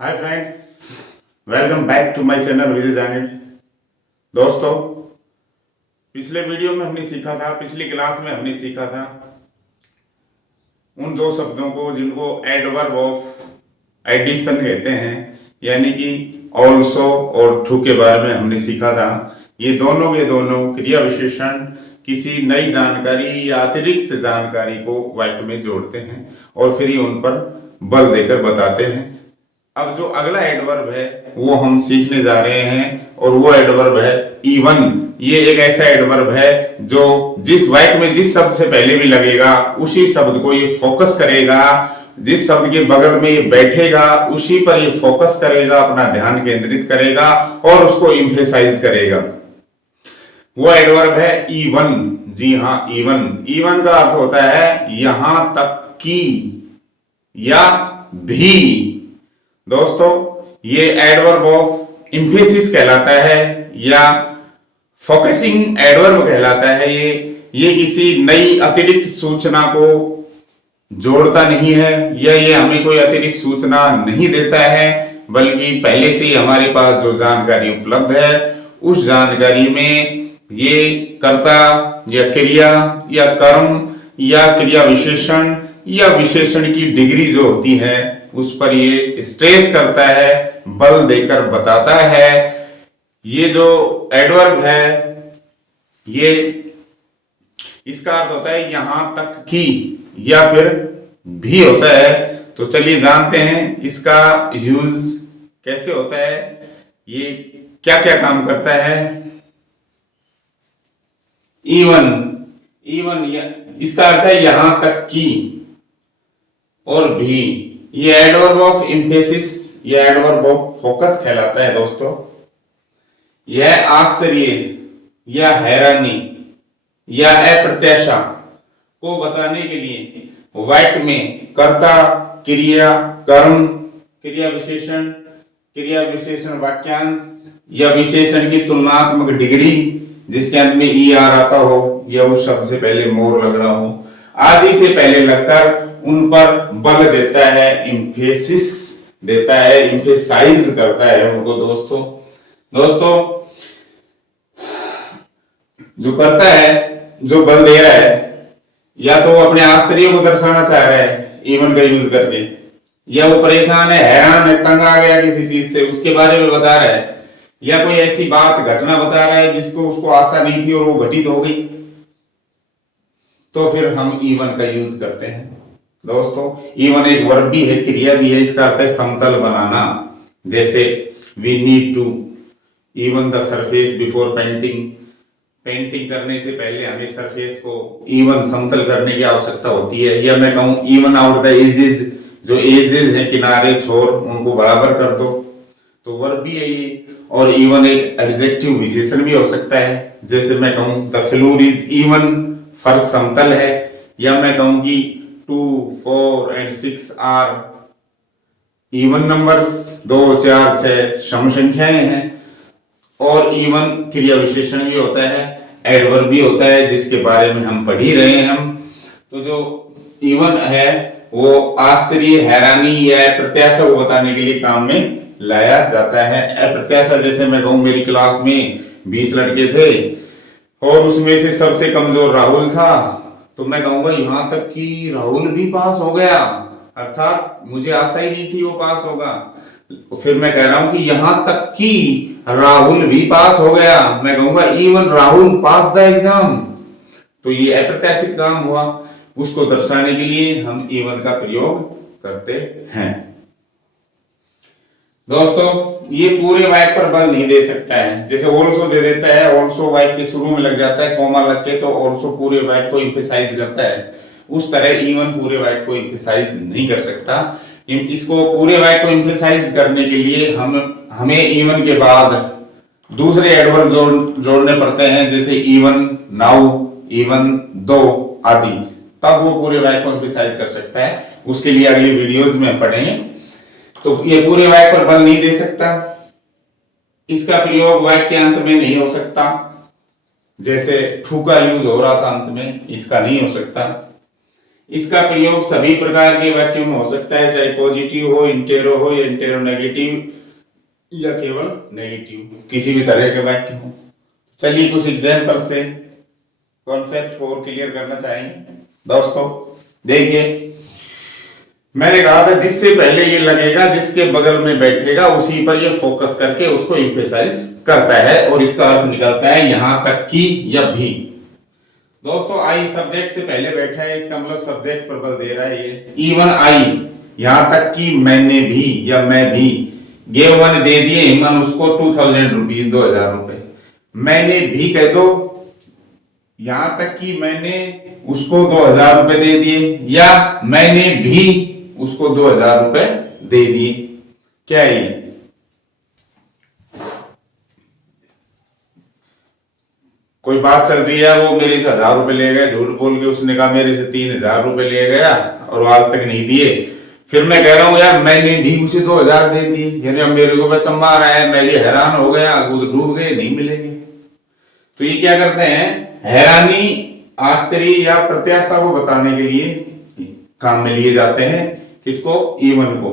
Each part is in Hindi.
Hi friends, welcome back to my channel Vijay Janit. दोस्तों, पिछले वीडियो में हमने सीखा था, पिछली क्लास में हमने सीखा था उन दो शब्दों को जिनको एडवर्ब ऑफ एडिशन कहते हैं, यानी कि ऑल्सो और टू के बारे में हमने सीखा था। ये दोनों के दोनों क्रिया विशेषण किसी नई जानकारी या अतिरिक्त जानकारी को वाक्य में जोड़ते हैं और फिर ही उन पर बल देकर बताते हैं। अब जो अगला एडवर्ब है वो हम सीखने जा रहे हैं और वो एडवर्ब है इवन। ये एक ऐसा एडवर्ब है जो जिस वाक्य में जिस शब्द से पहले भी लगेगा उसी शब्द को ये फोकस करेगा, जिस शब्द के बगल में ये बैठेगा उसी पर ये फोकस करेगा, अपना ध्यान केंद्रित करेगा और उसको इम्फेसाइज करेगा। वो एडवर्ब है इवन। जी हाँ, इवन। इवन का अर्थ होता है यहां तक कि या भी। दोस्तों, ये एडवर्ब ऑफ इम्फेसिस कहलाता है या फोकसिंग एडवर्ब कहलाता है। ये किसी नई अतिरिक्त सूचना को जोड़ता नहीं है या ये हमें कोई अतिरिक्त सूचना नहीं देता है, बल्कि पहले से ही हमारे पास जो जानकारी उपलब्ध है उस जानकारी में ये कर्ता या क्रिया या कर्म या क्रिया विशेषण या विशेषण की डिग्री जो होती है उस पर ये स्ट्रेस करता है, बल देकर बताता है। ये जो एडवर्ब है ये इसका अर्थ होता है यहां तक कि या फिर भी होता है। तो चलिए जानते हैं इसका यूज कैसे होता है, ये क्या क्या काम करता है। इवन, इवन इसका अर्थ है यहां तक कि और भी। ये एडवर्ब ऑफ इम्फेसिस या एडवर्ब ऑफ फोकस कहलाता है। दोस्तों, यह आश्चर्य या हैरानी या अप्रत्याशा को बताने के लिए वाक्य में कर्ता, क्रिया, कर्म, क्रिया विशेषण वाक्यांश या विशेषण की तुलनात्मक डिग्री जिसके अंत में ई आर आता हो या उस शब्द से पहले मोर लग रहा हो आदि से पहले लगकर उन पर बल देता है, इम्फेसिस देता है, इम्फेसाइज करता है उनको। दोस्तों जो करता है, जो बल दे रहा है, या तो वो अपने आश्चर्य को दर्शाना चाह रहा है इवन का यूज करके, या वो परेशान है, हैरान है, तंग आ गया किसी चीज से उसके बारे में बता रहा है, या कोई ऐसी बात घटना बता रहा है जिसको उसको आशा नहीं थी और वो घटित हो गई, तो फिर हम इवन का यूज करते हैं। दोस्तों, इवन एक वर्ब भी है, क्रिया भी है। इसका अर्थ है समतल बनाना। जैसे we need to even the surface before painting. Painting करने से पहले हमें सरफेस को इवन समतल करने की आवश्यकता होती है। या मैं कहूं इवन आउट द एजेस, जो एजेस है किनारे छोर उनको बराबर कर दो, तो वर्ब भी है ये। और इवन एक एडजेक्टिव विशेषण भी हो सकता है। जैसे मैं कहूं द फ्लोर इज इवन, फर्श समतल है। या मैं कहूं कि 2, 4 and 6 आर इवन नंबर्स, 2, 4, 6 सम संख्याएं हैं। और इवन क्रिया विशेषण भी होता है, एडवर्ब भी होता है, जिसके बारे में हम पढ़ ही रहे हैं हम। तो जो इवन है वो आश्चर्य, हैरानी या प्रत्याशा को बताने के लिए काम में लाया जाता है। अप्रत्याशा, जैसे मैं कहूं मेरी क्लास में 20 लड़के थे और उसमें से सबसे कमजोर राहुल था, तो मैं कहूंगा यहां तक कि राहुल भी पास हो गया, अर्थात मुझे आशा ही नहीं थी वो पास होगा। फिर मैं कह रहा हूं कि यहां तक कि राहुल भी पास हो गया, मैं कहूंगा even Rahul pass the exam. तो ये अप्रत्याशित काम हुआ, उसको दर्शाने के लिए हम इवन का प्रयोग करते हैं। दोस्तों, ये पूरे वाक्य पर बल नहीं दे सकता है। जैसे ऑल्सो दे देता है, ऑल्सो वाक्य के शुरू में लग जाता है कॉमा लग के, तो ऑल्सो पूरे वाक्य को इम्फेसाइज करता है। उस तरह इवन पूरे वाक्य को इम्फेसाइज नहीं कर सकता। इसको पूरे वाक्य को इम्फेसाइज करने के लिए हमें इवन के बाद दूसरे एडवर्ब जोड़ने पड़ते हैं, जैसे इवन नाउ, इवन दो आदि, तब वो पूरे वाक्य को इम्फेसाइज कर सकता है। उसके लिए अगली वीडियोज में पढ़ेंगे। तो ये पूरे वाक्य पर बल नहीं दे सकता। इसका प्रयोग वाक्य के अंत में नहीं हो सकता, जैसे टू का यूज हो रहा था अंत में, इसका नहीं हो सकता। इसका प्रयोग सभी प्रकार के वाक्यों में हो सकता है, चाहे पॉजिटिव हो, इंटेरो हो या इंटेरो नेगेटिव या केवल नेगेटिव, किसी भी तरह के वाक्य हो। चलिए कुछ एग्जाम्पल से कॉन्सेप्ट को और क्लियर करना चाहेंगे। दोस्तों देखिए, मैंने कहा था जिससे पहले ये लगेगा जिसके बगल में बैठेगा उसी पर ये फोकस करके उसको एम्फेसाइज करता है और इसका अर्थ निकलता है यहां तक कि या भी। दोस्तों आई सब्जेक्ट से पहले बैठा है, इसका मतलब सब्जेक्ट पर बल दे रहा है ये। इवन आई, यहां तक कि मैंने भी या मैं भी। गेव वन दे दिए हिमन उसको 2000 रुपीज, 2000 रुपए। मैंने भी कह दो, यहां तक कि मैंने उसको 2000 रुपए दे दिए या मैंने भी उसको 2000 रुपए दे दिए। क्या है ये? कोई बात चल रही है, वो मेरे से 1000 रुपए ले गए, झूठ बोल के उसने कहा मेरे से 3000 रुपए ले गया और आज तक नहीं दिए। फिर मैं कह रहा हूं यार मैंने भी उसे 2000 दे दिए, यानी अब मेरे को बच्चा मार रहा है, मैं भी हैरान हो गया, वो तो डूब गए, नहीं मिलेंगे। तो ये क्या करते हैं, हैरानी, आश्चर्य या प्रत्याशा को बताने के लिए काम में लिए जाते हैं। किसको? इवन को।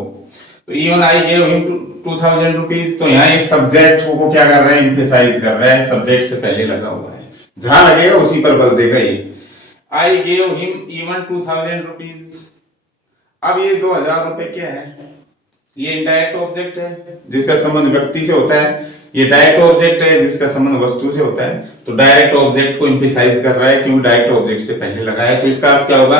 तो even I gave him 2000 rupees, तो यहाँ एक सब्जेक्ट को क्या कर रहे हैं, एम्फेसाइज कर रहा है, सब्जेक्ट से पहले लगा हुआ है, जहां लगेगा उसी पर बल देगा ये। I gave him even 2000 rupees. अब ये 2000 रुपए क्या है? ये इनडायरेक्ट ऑब्जेक्ट है जिसका संबंध व्यक्ति से होता है, ये डायरेक्ट ऑब्जेक्ट है जिसका संबंध वस्तु से होता है। तो डायरेक्ट ऑब्जेक्ट को एम्फेसाइज कर रहा है क्योंकि डायरेक्ट ऑब्जेक्ट से पहले लगा है। तो इसका अर्थ क्या होगा,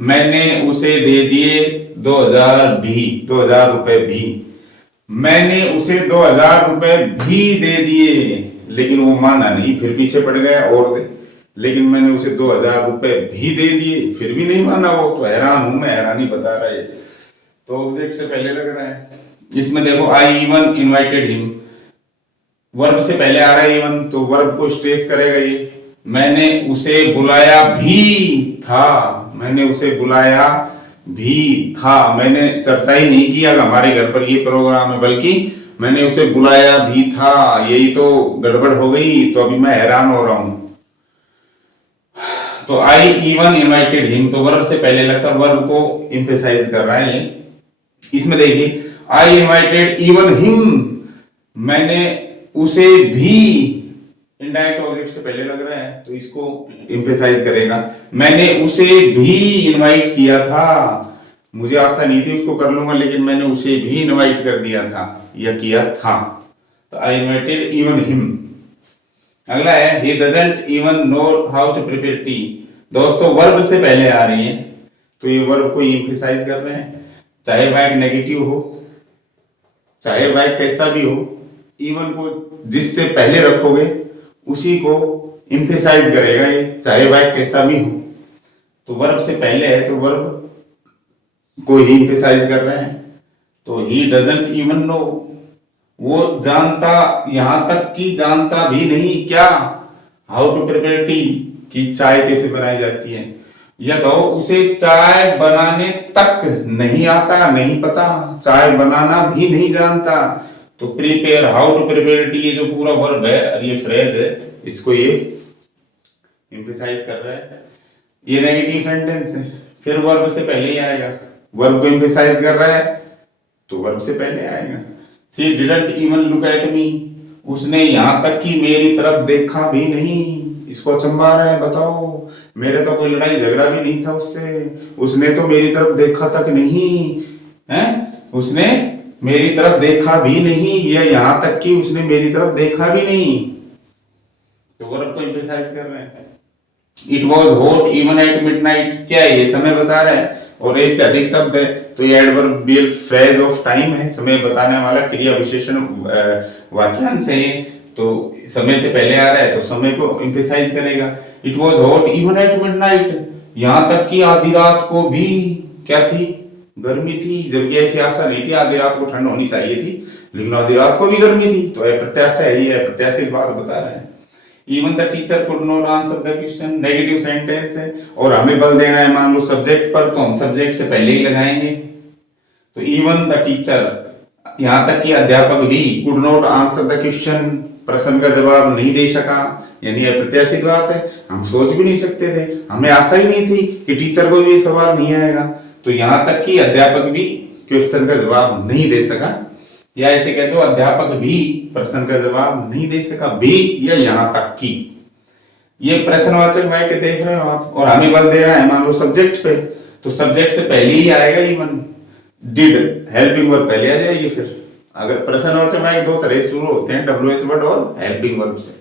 मैंने उसे दे दिए 2000 रुपए भी। मैंने उसे 2000 रुपए भी दे दिए, लेकिन वो माना नहीं, फिर पीछे पड़ गया और दे। लेकिन मैंने उसे 2000 रुपए भी दे दिए, फिर भी नहीं माना वो, तो हैरान हूं मैं, हैरानी बता रहा है। तो ऑब्जेक्ट से पहले लग रहा है। इसमें देखो I even invited him, verb से पहले आ रहा है इवन, तो वर्ब को स्ट्रेस करेगा ये। मैंने उसे बुलाया भी था, मैंने उसे बुलाया भी था, मैंने चर्चा ही नहीं किया हमारे घर पर ये प्रोग्राम है, बल्कि मैंने उसे बुलाया भी था। यही तो गड़बड़ हो गई, तो अभी मैं हैरान हो रहा हूं। तो आई इवन इनवाइटेड हिम, तो वर्ब से पहले लगकर वर्ब को एम्फेसाइज कर रहा है। इसमें देखिए आई इनवाइटेड इवन हिम, मैंने उसे भी, इनडायरेक्ट ऑब्जेक्ट से पहले लग रहा है तो इसको एम्फेसाइज करेगा। मैंने उसे भी इनवाइट किया था, मुझे आशा नहीं थी उसको कर लूंगा, लेकिन मैंने उसे भी इनवाइट कर दिया था या किया था। तो आई इनवाइटेड इवन हिम। अगला है he doesn't even know how to prepare tea। दोस्तों वर्ब से पहले आ रही है, तो ये वर्ब को एम्फेसाइज कर रहे हैं, चाहे वाक्य नेगेटिव हो चाहे वाक्य कैसा भी हो, इवन को जिससे पहले रखोगे उसी को एम्फेसाइज करेगा ये, चाहे वाक्य कैसा भी हो। तो वर्ब से पहले है तो वर्ब को ही एम्फेसाइज कर रहे हैं। तो he doesn't even know, वो जानता, यहां तक कि जानता भी नहीं क्या, हाउ टू प्रिपेयर टी, कि चाय कैसे बनाई जाती है, या कहो उसे चाय बनाने तक नहीं आता, नहीं पता, चाय बनाना भी नहीं जानता। तो prepare, how to prepare tea, ये जो पूरा वर्ब है और ये फ्रेज है, इसको ये एम्फेसाइज कर रहा है। ये नेगेटिव सेंटेंस है, फिर वर्ब से पहले ही आएगा, वर्ब को एम्फेसाइज कर रहा है तो वर्ब से पहले आएगा। She didn't even look at me, उसने यहां तक कि मेरी तरफ देखा भी नहीं। इसको अचंभा रहा है, बताओ मेरे तो कोई लड़ाई झगड़ा भी नहीं था उससे, उसने तो मेरी तरफ देखा तक नहीं है, उसने मेरी तरफ देखा भी नहीं, या यहां तक कि उसने मेरी तरफ देखा भी नहीं। तो वर्ब को एम्फेसाइज कर रहे हैं। It was hot even at midnight, क्या है ये, समय बता रहा है और एक से अधिक शब्द है, तो ये एडवर्बियल फ्रेज ऑफ टाइम है, समय बताने वाला क्रिया विशेषण वाक्यांश है। तो समय से पहले आ रहा है तो समय को एम्फेसाइज करेगा। It was hot even at midnight, यहां तक कि आधी रात को भी क्या थी, गर्मी थी, जबकि ऐसी आशा नहीं थी, आधी रात को ठंड होनी चाहिए थी, लेकिन आधी रात को भी गर्मी थी। तो अप्रत्याशा है, ये अप्रत्याशित बात बता रहे हैं। Even the teacher could not answer the question, negative sentence है और हमें बल देना है मान लो सब्जेक्ट पर, तो हम सब्जेक्ट से पहले ही लगाएंगे। तो इवन द टीचर, यहां तक कि अध्यापक भी, could not answer the question, प्रश्न का जवाब नहीं दे सका, यानी अप्रत्याशित बात है, हम सोच भी नहीं सकते थे, हमें आशा ही नहीं थी कि टीचर को भी सवाल नहीं आएगा। तो यहाँ तक कि अध्यापक भी क्वेश्चन का जवाब नहीं दे सका, या ऐसे कहते हो अध्यापक भी प्रश्न का जवाब नहीं दे सका भी, या यहाँ तक कि ये प्रश्नवाचक वाक्य देख रहे हो आप, और हमें बल दे रहा है मान लो सब्जेक्ट पे, तो सब्जेक्ट से पहले ही आएगा इवन, डिड हेल्पिंग वर्ब पहले आ जाएगी। फिर अगर प्रश्नवाचक वाक्य दो तरह से शुरू होते हैं, डब्ल्यूएच वर्ड और हेल्पिंग वर्ब से,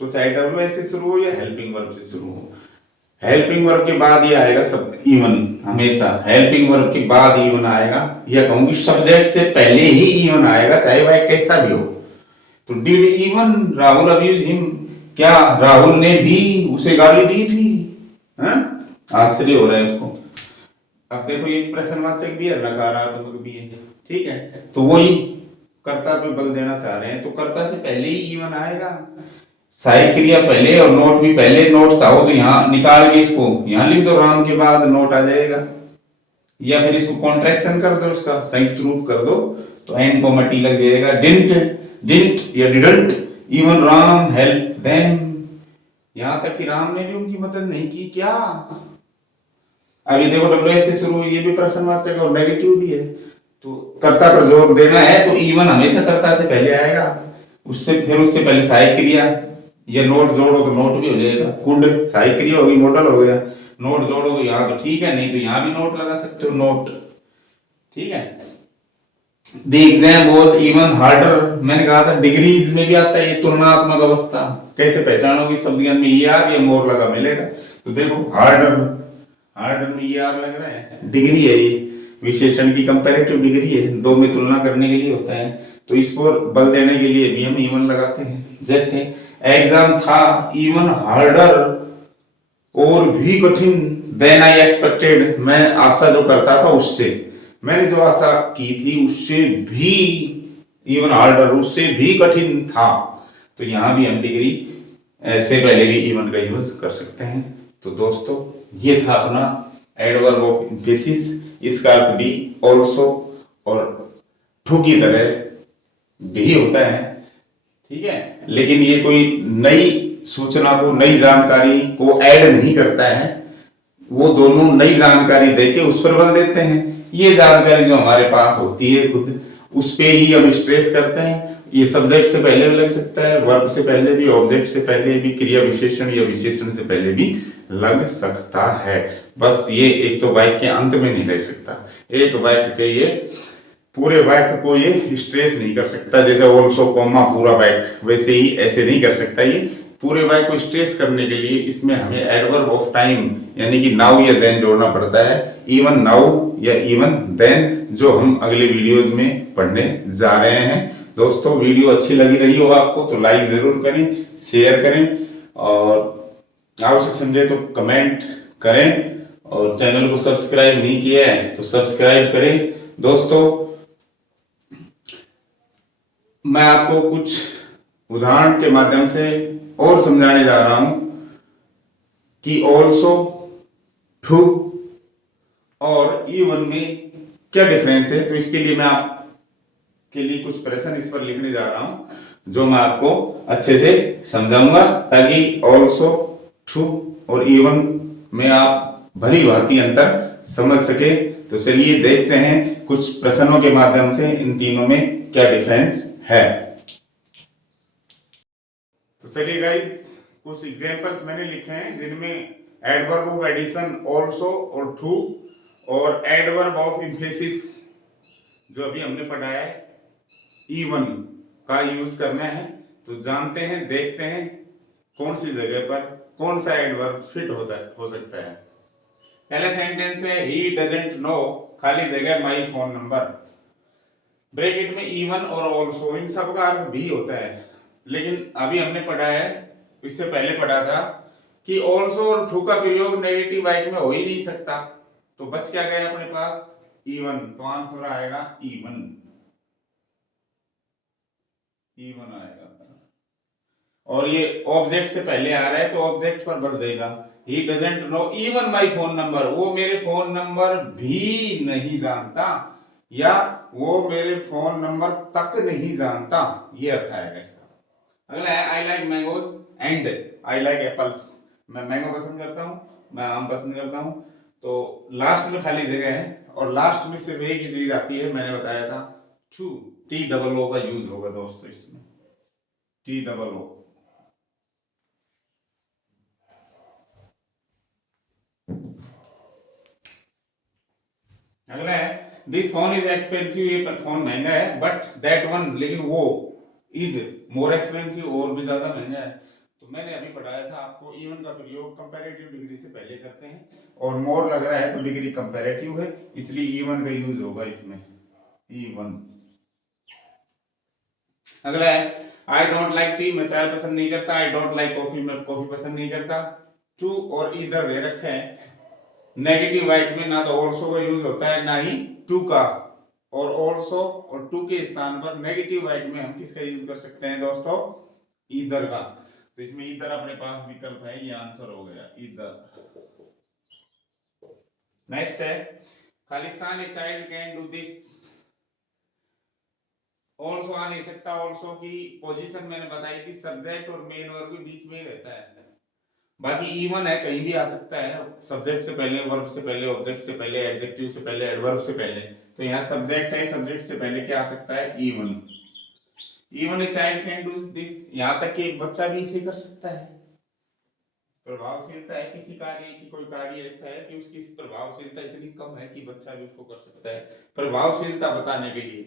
तो चाहे डब्ल्यूएच से शुरू हो या हेल्पिंग वर्ब से शुरू हो, हेल्पिंग वर्ब के बाद ये आएगा सब इवन, हमेशा हेल्पिंग वर्ब के बाद इवन आएगा, या कहूंगी सब्जेक्ट से पहले ही इवन आएगा, चाहे वह कैसा भी हो। तो did even Rahul abuse him, क्या राहुल ने भी उसे गाली दी थी? आश्चर्य हो रहा है उसको। अब देखो ये प्रश्नवाचक भी है, नकारात्मक भी है, ठीक है, तो वही कर्ता पे बल देना चाह रहे हैं, तो कर्ता से पहले ही इवन आएगा, सहायक क्रिया पहले और नोट भी पहले। नोट चाहो तो यहाँ निकाल के इसको यहाँ लिख दो, राम के बाद नोट आ जाएगा, या फिर इसको कॉन्ट्रैक्शन कर दो, उसका संयुक्त रूप कर दो, तो एन को मटी लग जाएगा। डिडंट या didn't even Ram help them, यहां तक कि राम ने भी उनकी मदद नहीं की क्या? अब ये देखो डब्ल्यूएच से शुरू, ये भी प्रश्नवाचक और नेगेटिव भी है, तो कर्ता पर जोर देना है तो इवन हमेशा कर्ता से पहले आएगा, उससे फिर उससे पहले सहायक क्रिया, ये नोट जोड़ो तो नोट भी हो जाएगा, कुड सहायक क्रिया होगी, मॉडल हो गया, नोट जोड़ो तो यहाँ तो ठीक है, नहीं तो यहाँ भी नोट लगा सकते हो, नोट, ठीक है। The exam was even harder, मैंने कहा था डिग्रीज में भी आता है ये तुलनात्मक अवस्था, कैसे पहचानोगी? शब्द ज्ञान में ये आर या मोर लगा मिलेगा, तो देखो हार्डर, हार्डर में ये आर लग रहा है, डिग्री है ये, विशेषण की कंपैरेटिव डिग्री है, दो में तुलना करने के लिए होता है, तो इस पर बल देने के लिए भी हम इवन लगाते हैं। जैसे एग्जाम था इवन हार्डर, और भी कठिन देन आई एक्सपेक्टेड, मैं आशा जो करता था उससे, मैंने जो आशा की थी उससे भी इवन हार्डर, उससे भी कठिन था, तो यहां भी हम डिग्री से पहले भी इवन का यूज कर सकते हैं। तो दोस्तों ये था अपना एडवर्ब ऑफ एम्फेसिस, इसका अर्थ भी ऑल्सो और टू की तरह भी होता है, ठीक है, लेकिन ये कोई नई सूचना को, नई जानकारी को ऐड नहीं करता है, वो दोनों नई जानकारी देके उस पर बल देते हैं। ये जानकारी जो हमारे पास होती है खुद, उस पे ही हम स्ट्रेस करते हैं। ये सब्जेक्ट से पहले भी लग सकता है, वर्ब से पहले भी, ऑब्जेक्ट से पहले भी, क्रिया विशेषण या विशेषण से पहले भी लग सकता है। बस ये एक तो वाक्य के अंत में नहीं लग सकता, एक वाक्य के ये पूरे वाक्य को ये स्ट्रेस नहीं कर सकता, जैसे ऑल्सो कॉमा पूरा वाक्य, वैसे ही ऐसे नहीं कर सकता। ये पूरे वाक्य को स्ट्रेस करने के लिए इसमें हमें एडवर्ब ऑफ टाइम यानी कि नाउ या देन जोड़ना पड़ता है, इवन नाउ या इवन देन, जो हम अगले वीडियोज में पढ़ने जा रहे हैं। दोस्तों वीडियो अच्छी लगी रही हो आपको तो लाइक जरूर करें, शेयर करें, और आवश्यक समझे तो कमेंट करें, और चैनल को सब्सक्राइब नहीं किया है तो सब्सक्राइब करें। दोस्तों मैं आपको कुछ उदाहरण के माध्यम से और समझाने जा रहा हूं कि ऑल्सो, टू और इवन में क्या डिफरेंस है। तो इसके लिए मैं आपके लिए कुछ प्रश्न इस पर लिखने जा रहा हूं, जो मैं आपको अच्छे से समझाऊंगा, ताकि ऑल्सो, टू और इवन में आप भली भांति अंतर समझ सके। तो चलिए देखते हैं कुछ प्रश्नों के माध्यम से इन तीनों में क्या डिफरेंस है। तो चलिए गाइस, कुछ एग्जांपल्स मैंने लिखे हैं जिनमें एडवर्ब ऑफ एडिशन ऑल्सो और टू, और एडवर्ब ऑफ एम्फेसिस जो अभी हमने पढ़ा है इवन का यूज करना है। तो जानते हैं, देखते हैं कौन सी जगह पर कौन सा एडवर्ब फिट हो सकता है। पहला सेंटेंस है ही डजंट नो, खाली जगह माई फोन नंबर, ब्रैकेट में इवन और ऑल्सो, इन सब का अर्थ भी होता है। लेकिन अभी हमने पढ़ा है, इससे पहले पढ़ा था कि ऑल्सो और टू का प्रयोग नेगेटिव वाक्य में हो ही नहीं सकता, तो बच क्या गया अपने पास इवन, तो आंसर आएगा इवन, इवन आएगा। और ये ऑब्जेक्ट से पहले आ रहा है तो ऑब्जेक्ट पर बल देगा, he doesn't know even my phone number, वो मेरे फोन नंबर भी नहीं जानता, या वो मेरे फोन नंबर तक नहीं जानता, ये अर्थ आएगा इसका। अगला है I like mangoes and I like apples. मैं मैंगो पसंद करता हूँ, मैं आम पसंद करता हूँ। तो लास्ट में खाली जगह है और लास्ट में सिर्फ एक ही चीज आती है, मैंने बताया था टू, टी डबल ओ का यूज होगा दोस्तों इसमें, टी डबल ओ। अगला है दिस फोन इज एक्सपेंसिव, ये फोन महंगा है, बट दैट वन, लेकिन वो इज मोर एक्सपेंसिव, और भी ज्यादा महंगा है। तो मैंने अभी पढ़ाया था आपको इवन का प्रयोग कंपैरेटिव डिग्री से पहले करते हैं, और मोर लग रहा है तो डिग्री कंपैरेटिव है, इसलिए इवन का यूज होगा इसमें, इवन। अगला है आई डोंट लाइक टी, मैं चाय पसंद नहीं करता। आई डोंट लाइक कॉफी, मैं कॉफी पसंद नहीं करता। टू और इधर दे रखे हैं नेगेटिव वाइट में, ना तो ऑल्सो का यूज होता है ना ही टू का, और ऑल्सो और टू के स्थान पर नेगेटिव वाइट में हम किसका यूज कर सकते हैं दोस्तों, ईदर का। तो इसमें ईदर अपने पास विकल्प है, ये आंसर हो गया ईदर। नेक्स्ट है Khalistan, a child can do this. Also आ नहीं सकता, ऑल्सो की पोजीशन मैंने बताई थी सब्जेक्ट और मेन वर्ब के बीच में ही रहता है। बाकी इवन है, कहीं भी आ सकता है, सब्जेक्ट से पहले, वर्ब से पहले, ऑब्जेक्ट से पहले, एडजेक्टिव से पहले, एडवर्ब से पहले। तो यहाँ सब्जेक्ट है, सब्जेक्ट से पहले क्या आ सकता है, even. Even a child can do this, यहाँ तक कि एक बच्चा भी इसे कर सकता है। प्रभावशीलता है किसी कार्य की, कोई कार्य ऐसा है कि उसकी प्रभावशीलता इतनी कम है कि बच्चा भी उसको कर सकता है। प्रभावशीलता बताने के लिए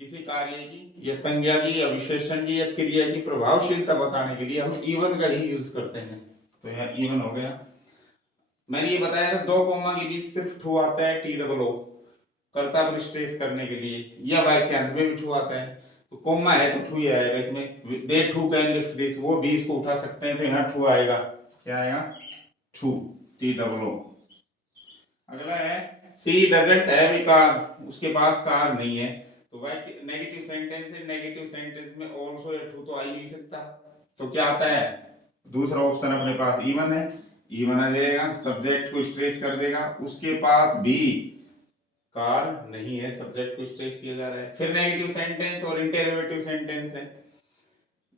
किसी कार्य की या संज्ञा की या विशेषण की या क्रिया की प्रभावशीलता बताने के लिए हम इवन का ही यूज करते हैं। तो यहाँ इवन हो गया। मैंने ये बताया था दो कोमा के बीच सिर्फ ठू आता है, टी डबल ओ, कर्ता पर स्ट्रेस करने के लिए, या वाक्यांश में भी ठू आता है। तो कोमा है तो ठू ही आएगा इसमें, दे ठू कैन लिफ्ट दिस, वो भी इसको उठा सकते हैं, तो यहाँ ठू आएगा। क्या आएगा, ठू, टी डबल ओ। अगला है she doesn't have a car, उसके पास कार नहीं है। तो वाक्य नेगेटिव सेंटेंस है, नेगेटिव सेंटेंस में ऑल्सो या ठू तो आ ही नहीं सकता। तो क्या आता है, दूसरा ऑप्शन अपने पास इवन है, इवन आ जाएगा, सब्जेक्ट को स्ट्रेस कर देगा, उसके पास भी कार नहीं है, सब्जेक्ट को स्ट्रेस किया जा रहा है। फिर नेगेटिव सेंटेंस और इंटरोगेटिव सेंटेंस है।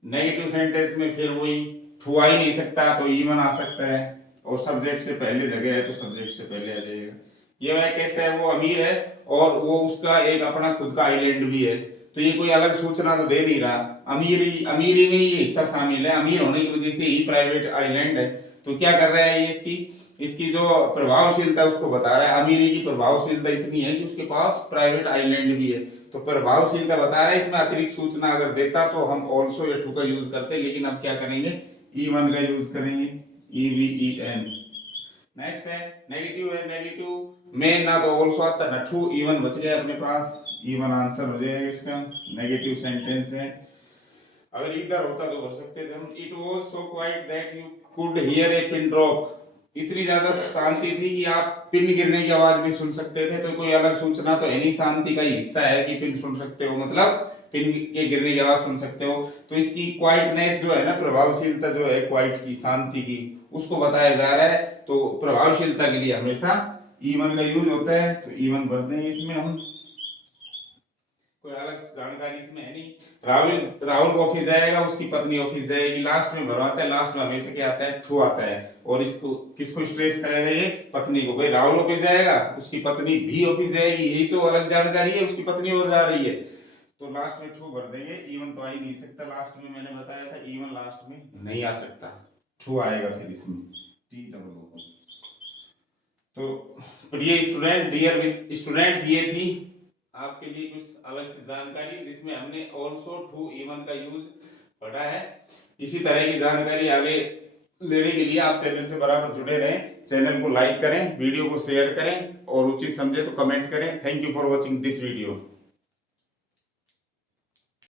नेगेटिव सेंटेंस में फिर वही ठू आ ही नहीं सकता, तो इवन आ सकता है, और सब्जेक्ट से पहले जगह है तो सब्जेक्ट से पहले आ जाएगा। ये वह कैसे है, वो अमीर है और वो उसका एक अपना खुद का आइलैंड भी है, तो ये कोई अलग सूचना तो दे नहीं रहा, अमीरी में ये हिस्सा शामिल है, अमीर होने की वजह से ही प्राइवेट आइलैंड है। तो क्या कर रहा है ये, इसकी जो प्रभावशीलता उसको बता रहा है, अमीरी की प्रभावशीलता इतनी है कि उसके पास प्राइवेट आइलैंड भी है। तो प्रभावशीलता बता रहा है, इसमें अतिरिक्त सूचना अगर देता तो हम ऑल्सो या टू का यूज करते, लेकिन अब क्या करेंगे, इवन का यूज करेंगे, EVEN। नेक्स्ट है नेगेटिव है, नेगेटिव में ना तो ऑल्सो आता ना टू, इवन बच गया अपने पास, इवन आंसर हो जाएगा इसका, नेगेटिव सेंटेंस है। अगर इधर होता तो भर सकते थे हम, it was so quite that you could hear A pin drop, इतनी ज्यादा शांति थी कि आप पिन गिरने की आवाज भी सुन सकते थे। तो कोई अलग सूचना तो है नहीं, शांति का ही हिस्सा है कि पिन सुन सकते हो, मतलब पिन के गिरने की आवाज सुन सकते हो। तो इसकी क्वाइटनेस जो है ना, प्रभावशीलता जो है क्वाइट की, शांति की, उसको बताया जा रहा है। तो प्रभावशीलता के लिए हमेशा इवन का यूज होता है, तो इवन भर देंगे इसमें हम, कोई अलग जानकारी इसमें है नहीं। राहुल ऑफिस जाएगा, उसकी पत्नी ऑफिस जाएगी, लास्ट में भरवाता है, लास्ट में हमेशा क्या आता है, ठू आता है, और इसको किसको स्ट्रेस करेगा, ये पत्नी को। भाई राहुल ऑफिस जाएगा, उसकी पत्नी भी ऑफिस जाएगी, यही तो अलग जानकारी है, उसकी पत्नी और जा रही है, तो लास्ट में ठू भर देंगे। इवन तो आ ही नहीं सकता, लास्ट में मैंने बताया था इवन लास्ट में नहीं आ सकता, ठू आएगा फिर इसमें, टी डबल ओ। तो प्रिय स्टूडेंट, डियर विद स्टूडेंट्स, ये थी आपके लिए कुछ अलग से जानकारी, जिसमें हमने ऑल्सो टू इवन का यूज पढ़ा है। इसी तरह की जानकारी आगे लेने के लिए आप चैनल से बराबर जुड़े रहें, चैनल को लाइक करें, वीडियो को शेयर करें, और उचित समझे तो कमेंट करें। Thank you for watching this video.